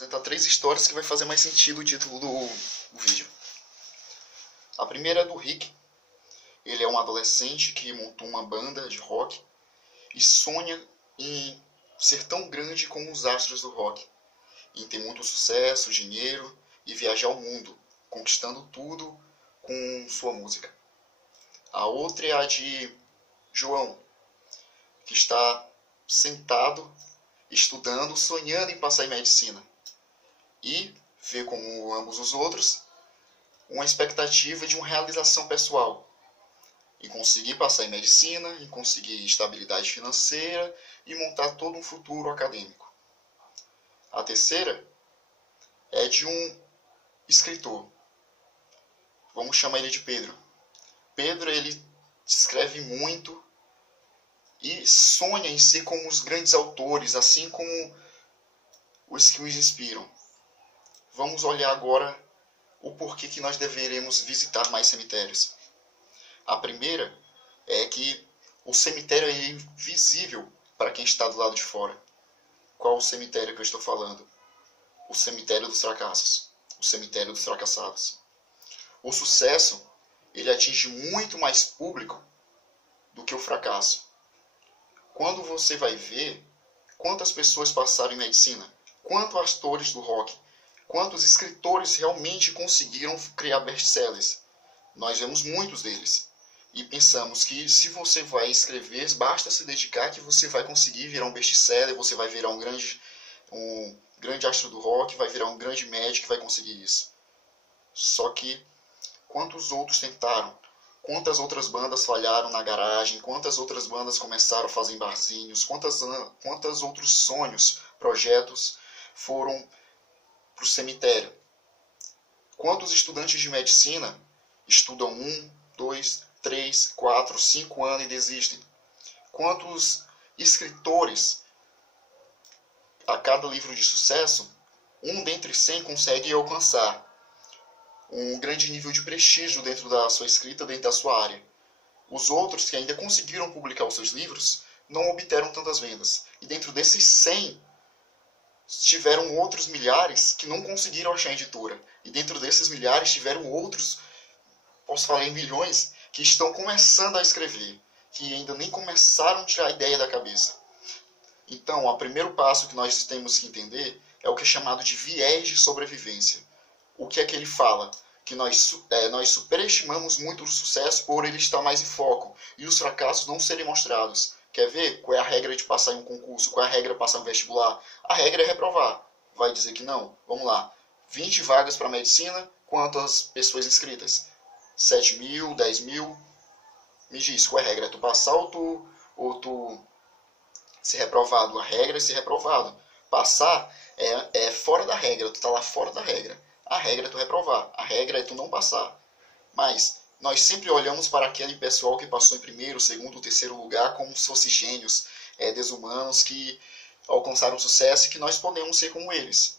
apresentar 3 histórias que vai fazer mais sentido o título do vídeo. A primeira é do Rick. Ele é um adolescente que montou uma banda de rock e sonha em ser tão grande como os astros do rock, em ter muito sucesso, dinheiro e viajar o mundo, conquistando tudo com sua música. A outra é a de João, que está sentado, estudando, sonhando em passar em medicina. E vê como ambos os outros uma expectativa de uma realização pessoal. Em conseguir passar em medicina, em conseguir estabilidade financeira e montar todo um futuro acadêmico. A terceira é de um escritor. Vamos chamar ele de Pedro. Pedro, ele escreve muito e sonha em ser como os grandes autores, assim como os que os inspiram. Vamos olhar agora o porquê que nós deveremos visitar mais cemitérios. A primeira é que o cemitério é invisível para quem está do lado de fora. Qual o cemitério que eu estou falando? O cemitério dos fracassos. O cemitério dos fracassados. O sucesso, ele atinge muito mais público do que o fracasso. Quando você vai ver quantas pessoas passaram em medicina, quantos atores do rock, quantos escritores realmente conseguiram criar best-sellers, nós vemos muitos deles. E pensamos que se você vai escrever, basta se dedicar que você vai conseguir virar um best-seller, você vai virar um grande astro do rock, vai virar um grande médico que vai conseguir isso. Só que quantos outros tentaram? Quantas outras bandas falharam na garagem? Quantas outras bandas começaram a fazer em barzinhos? Quantos outros sonhos, projetos foram para o cemitério? Quantos estudantes de medicina estudam 1, 2, 3, 4, 5 anos e desistem? Quantos escritores, a cada livro de sucesso, um dentre 100 consegue alcançar um grande nível de prestígio dentro da sua escrita, dentro da sua área. Os outros que ainda conseguiram publicar os seus livros não obteram tantas vendas. E dentro desses 100, tiveram outros milhares que não conseguiram achar editora. E dentro desses milhares tiveram outros, posso falar em milhões, que estão começando a escrever, que ainda nem começaram a tirar a ideia da cabeça. Então, o primeiro passo que nós temos que entender é o que é chamado de viés de sobrevivência. O que é que ele fala? Que nós superestimamos muito o sucesso por ele estar mais em foco e os fracassos não serem mostrados. Quer ver qual é a regra de passar em um concurso? Qual é a regra de passar em um vestibular? A regra é reprovar. Vai dizer que não? Vamos lá. 20 vagas para medicina, quantas pessoas inscritas? 7 mil, 10 mil? Me diz, qual é a regra? É tu passar ou tu ser reprovado? A regra é ser reprovado. Passar é fora da regra, tu está lá fora da regra. A regra é tu reprovar, a regra é tu não passar. Mas nós sempre olhamos para aquele pessoal que passou em primeiro, segundo, terceiro lugar como se fossem gênios, desumanos que alcançaram sucesso e que nós podemos ser como eles.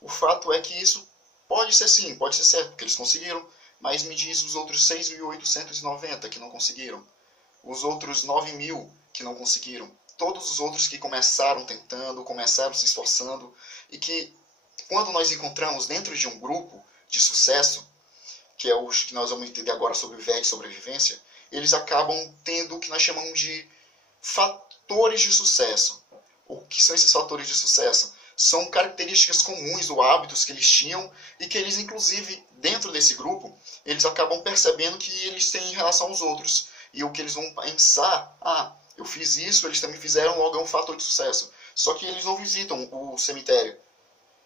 O fato é que isso pode ser sim, pode ser certo, porque eles conseguiram, mas me diz os outros 6.890 que não conseguiram, os outros 9.000 que não conseguiram, todos os outros que começaram tentando, começaram se esforçando e que quando nós encontramos dentro de um grupo de sucesso, que é o que nós vamos entender agora sobre o viés de sobrevivência, eles acabam tendo o que nós chamamos de fatores de sucesso. O que são esses fatores de sucesso? São características comuns ou hábitos que eles tinham e que eles, inclusive, dentro desse grupo, eles acabam percebendo que eles têm em relação aos outros. E o que eles vão pensar, eu fiz isso, eles também fizeram, logo é um fator de sucesso. Só que eles não visitam o cemitério.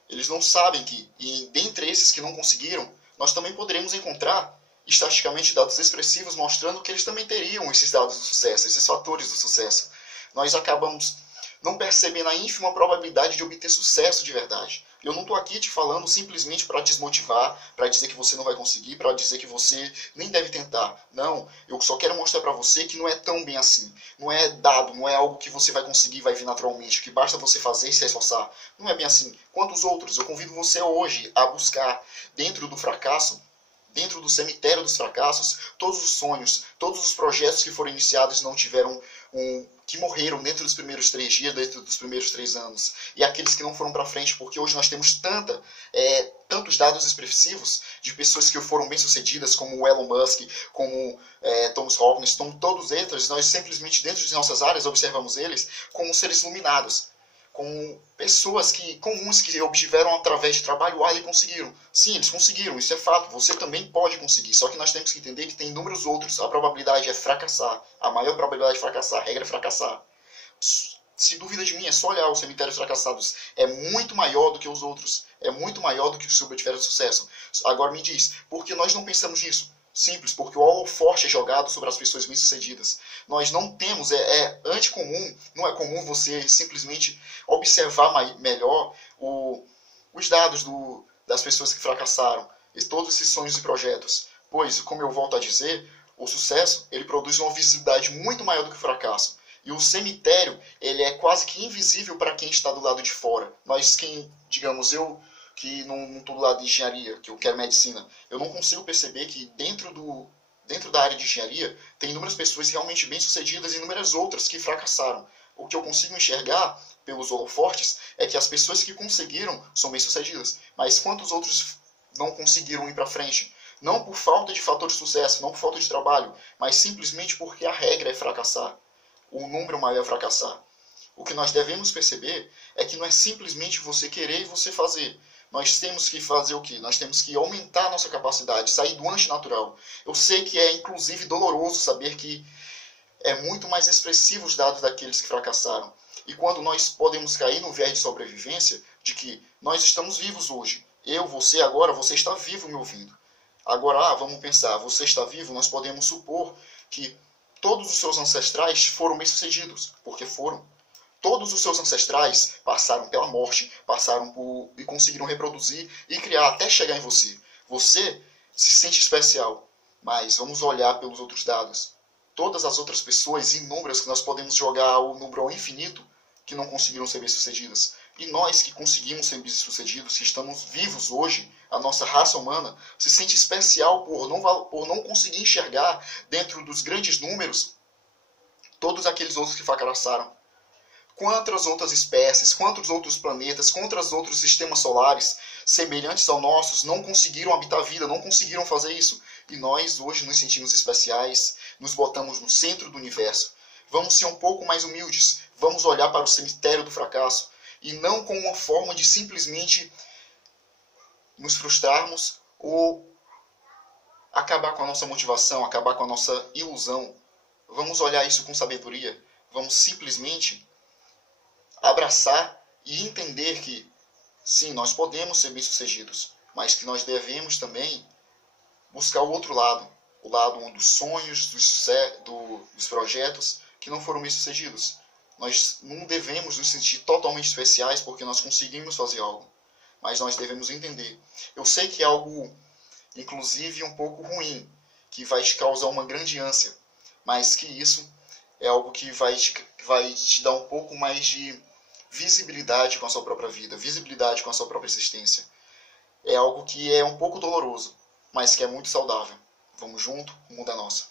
Eles não sabem que, e dentre esses que não conseguiram, nós também poderemos encontrar, estatisticamente, dados expressivos mostrando que eles também teriam esses dados do sucesso, esses fatores do sucesso. Nós acabamos não percebendo a ínfima probabilidade de obter sucesso de verdade. Eu não estou aqui te falando simplesmente para desmotivar, para dizer que você não vai conseguir, para dizer que você nem deve tentar. Não, eu só quero mostrar para você que não é tão bem assim. Não é dado, não é algo que você vai conseguir, vai vir naturalmente, que basta você fazer e se esforçar. Não é bem assim. Quantos outros? Eu convido você hoje a buscar dentro do fracasso, dentro do cemitério dos fracassos, todos os sonhos, todos os projetos que foram iniciados não tiveram que morreram dentro dos primeiros 3 dias, dentro dos primeiros 3 anos, e aqueles que não foram para frente, porque hoje nós temos tantos dados expressivos de pessoas que foram bem-sucedidas, como o Elon Musk, como Thomas Hopkins, todos eles, nós simplesmente dentro de nossas áreas observamos eles como seres iluminados, com pessoas comuns que obtiveram através de trabalho árduo e conseguiram. Sim, eles conseguiram, isso é fato. Você também pode conseguir. Só que nós temos que entender que tem inúmeros outros. A probabilidade é fracassar. A maior probabilidade de fracassar, a regra é fracassar. Se duvida de mim, é só olhar os cemitérios fracassados. É muito maior do que os outros. É muito maior do que os que obtiveram sucesso. Agora me diz, por que nós não pensamos nisso? Simples, porque o holoforte é jogado sobre as pessoas bem-sucedidas. Nós não temos, é anticomum, não é comum você simplesmente observar melhor os dados das pessoas que fracassaram, todos esses sonhos e projetos. Pois, como eu volto a dizer, o sucesso ele produz uma visibilidade muito maior do que o fracasso. E o cemitério ele é quase que invisível para quem está do lado de fora. Digamos, eu que não estou do lado de engenharia, que eu quero medicina, eu não consigo perceber que dentro da área de engenharia tem inúmeras pessoas realmente bem-sucedidas e inúmeras outras que fracassaram. O que eu consigo enxergar pelos holofortes é que as pessoas que conseguiram são bem-sucedidas, mas quantos outros não conseguiram ir para frente? Não por falta de fator de sucesso, não por falta de trabalho, mas simplesmente porque a regra é fracassar. O número maior é fracassar. O que nós devemos perceber é que não é simplesmente você querer e você fazer. Nós temos que fazer o quê? Nós temos que aumentar a nossa capacidade, sair do antinatural. Eu sei que é inclusive doloroso saber que é muito mais expressivo os dados daqueles que fracassaram. E quando nós podemos cair no viés de sobrevivência, de que nós estamos vivos hoje. Eu, você agora, você está vivo me ouvindo. Agora, vamos pensar, você está vivo, nós podemos supor que todos os seus ancestrais foram bem-sucedidos, porque foram. Todos os seus ancestrais passaram pela morte, e conseguiram reproduzir e criar até chegar em você. Você se sente especial, mas vamos olhar pelos outros dados. Todas as outras pessoas inúmeras que nós podemos jogar o número ao infinito que não conseguiram ser bem-sucedidas. E nós que conseguimos ser bem-sucedidos, que estamos vivos hoje, a nossa raça humana se sente especial por não conseguir enxergar dentro dos grandes números todos aqueles outros que fracassaram. Quantas outras espécies, quantos outros planetas, quantos outros sistemas solares semelhantes ao nosso não conseguiram habitar a vida, não conseguiram fazer isso. E nós hoje nos sentimos especiais, nos botamos no centro do universo. Vamos ser um pouco mais humildes, vamos olhar para o cemitério do fracasso e não como uma forma de simplesmente nos frustrarmos ou acabar com a nossa motivação, acabar com a nossa ilusão. Vamos olhar isso com sabedoria, vamos simplesmente abraçar e entender que, sim, nós podemos ser bem-sucedidos, mas que nós devemos também buscar o outro lado, o lado dos sonhos, dos projetos que não foram bem-sucedidos. Nós não devemos nos sentir totalmente especiais porque nós conseguimos fazer algo, mas nós devemos entender. Eu sei que é algo, inclusive, um pouco ruim, que vai te causar uma grande ânsia, mas que isso é algo que vai te dar um pouco mais de visibilidade com a sua própria vida, visibilidade com a sua própria existência. É algo que é um pouco doloroso, mas que é muito saudável. Vamos junto, o mundo é nosso.